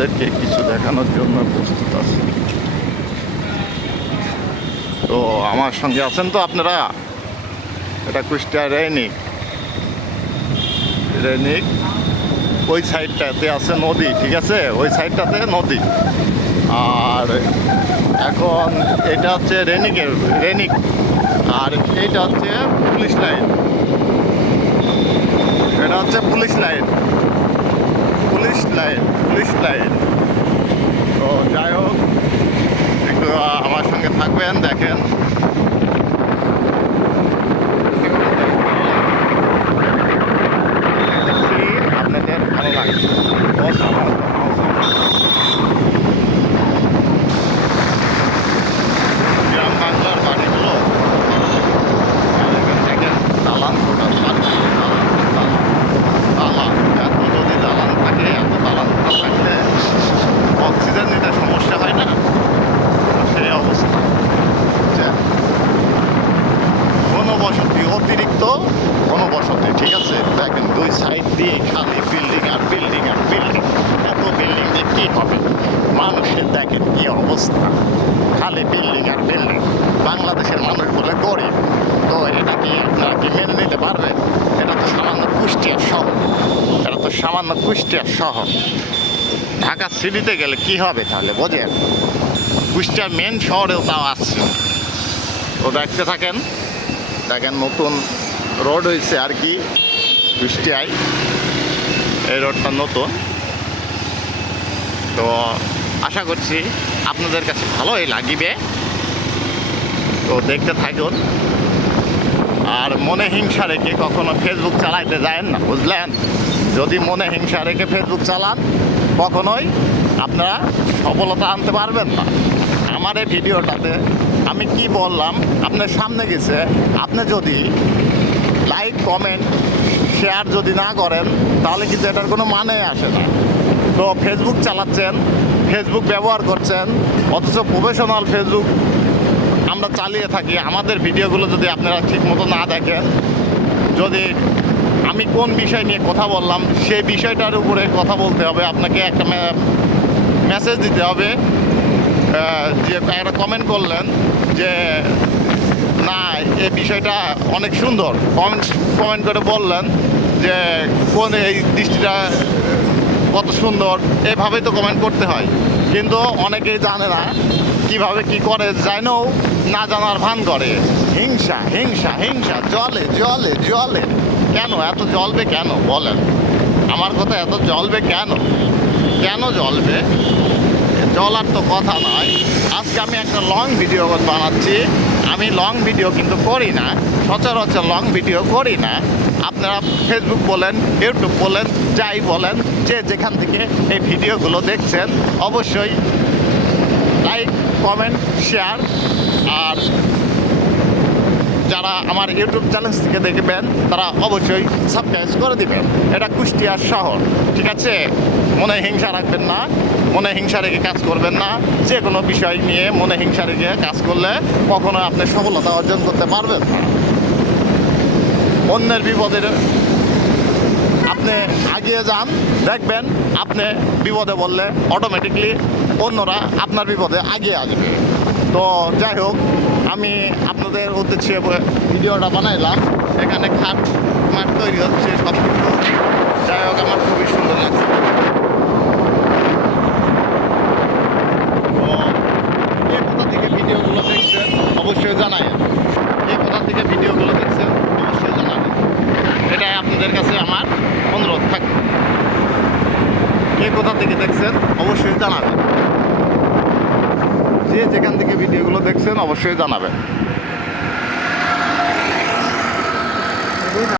আপনাদেরকে কিছু দেখানোর জন্য প্রস্তুত আছি। তো আমার সঙ্গে আছেন তো আপনারা? এটা কুষ্টিয়া রেনিক রেনিক ওই সাইডটাতে আছে নদী, ঠিক আছে? ওই সাইডটাতে নদী। আর এখন এটা হচ্ছে রেনিকের রেনিক আর এটা হচ্ছে পুলিশ লাইন। এটা হচ্ছে police line. Police line police line তো যাই হোক একটু আমার সঙ্গে থাকবেন দেখেন দেখছি আপনাদের ভালো লাগবে অসাধারণ, অসাধারণ। গ্রাম বাংলার বাড়িগুলো আর এখানে দেখেন দালান কোটা বাড়ি, দালান, দালান, দালান। এত যদি দালান থাকে এত দালান কোটা থাকলে অক্সিজেন নিতে সমস্যা হয় না তো সেই অবস্থা যে ঘনবসতি অতিরিক্ত ঘনবসতি ঠিক আছে দেখেন দুই সাইড খালি বিল্ডিং আর বিল্ডিং আর বিল্ডিং এত বিল্ডিং দিয়ে কী হবে? মানুষের দেখেন কি অবস্থা। খালি বিল্ডিং আর বিল্ডিং বাংলাদেশের মানুষ বলে গরিব। তো এটা কি আপনারা কি মেনে নিতে পারবেন? এটা তো সামান্য কুষ্টিয়ার শহর। এটা তো সামান্য কুষ্টিয়ার শহর। ঢাকা সিটিতে গেলে কি হবে তাহলে বোঝেন? কুষ্টিয়ার মেন শহরেও তাও আসছে। তো দেখতে থাকেন। দেখেন নতুন রোড হয়েছে আর কি। কুষ্টিয়ায় এই রোডটা নতুন। তো আশা করছি আপনাদের কাছে ভালোই লাগিবে। তো দেখতে থাকুন। আর মনে হিংসা রেখে কখনো ফেসবুক চালাইতে যায় না, বুঝলেন? যদি মনে হিংসা রেখে ফেসবুক চালান, কখনোই আপনারা সফলতা আনতে পারবেন না। আমার এই ভিডিওটাতে আমি কি বললাম, আপনার সামনে গেছে, আপনি যদি লাইক কমেন্ট শেয়ার যদি না করেন, তাহলে কিন্তু এটার কোনো মানে আসে না। তো ফেসবুক চালাচ্ছেন ফেসবুক ব্যবহার করছেন, অথচ প্রফেশনাল ফেসবুক আমরা চালিয়ে থাকি। আমাদের ভিডিওগুলো যদি আপনারা ঠিক মতো না দেখেন, যদি আমি কোন বিষয় নিয়ে কথা বললাম, সেই বিষয়টার উপরে কথা বলতে হবে। আপনাকে একটা মেসেজ দিতে হবে। যে একটা কমেন্ট করলেন যে, না এই বিষয়টা অনেক সুন্দর। কমেন্ট কমেন্ট করে বললেন যে কোন এই দৃষ্টিটা কত সুন্দর, এভাবেই তো কমেন্ট করতে হয়। কিন্তু অনেকেই জানে না কীভাবে কি করে, জানেও না জানার ভান করে। হিংসা হিংসা হিংসা, জলে জলে জলে। কেন? এত জলবে কেন? বলেন। আমার কথা, এত জলবে কেন? কেন জ্বলবে? জ্বলার তো কথা নয়। আজকে আমি একটা লং ভিডিও বানাচ্ছি। আমি লং ভিডিও কিন্তু করি না, সচরাচর লং ভিডিও করি না। আপনারা ফেসবুক বলেন ইউটিউব বলেন, যাই বলেন, যে যেখান থেকে এই ভিডিওগুলো দেখছেন, অবশ্যই লাইক কমেন্ট শেয়ার আর যারা আমার ইউটিউব চ্যানেল থেকে দেখবেন, তারা অবশ্যই সাবস্ক্রাইব করে দিবেন। এটা কুষ্টিয়ার শহর, ঠিক আছে? মনে হিংসা রাখবেন না, মনে হিংসা রেখে কাজ করবেন না। যে কোনো বিষয় নিয়ে মনে হিংসা রেখে কাজ করলে কখনো আপনি সফলতা অর্জন করতে পারবেন না। অন্যের বিপদের আপনি আগিয়ে যান, দেখবেন আপনি বিপদে বললে অটোমেটিকলি অন্যরা আপনার বিপদে আগিয়ে আসবে। তো যাই হোক, আমি আপনাদের উদ্দেশ্যে ভিডিওটা বানাইলাম। এখানে খাট মাঠ তৈরি হচ্ছে সব কিছু যাই হোক, আমার খুবই সুন্দর লাগছে। কে কোথা থেকে ভিডিওগুলো দেখছেন অবশ্যই জানাবেন কে কোথা থেকে ভিডিওগুলো দেখছেন অবশ্যই জানাবেন। এটাই আপনাদের কাছে আমার অনুরোধ থাকবে কে কোথা থেকে দেখছেন অবশ্যই জানাবেন। যে যেখান থেকে ভিডিওগুলো দেখছেন অবশ্যই জানাবেন।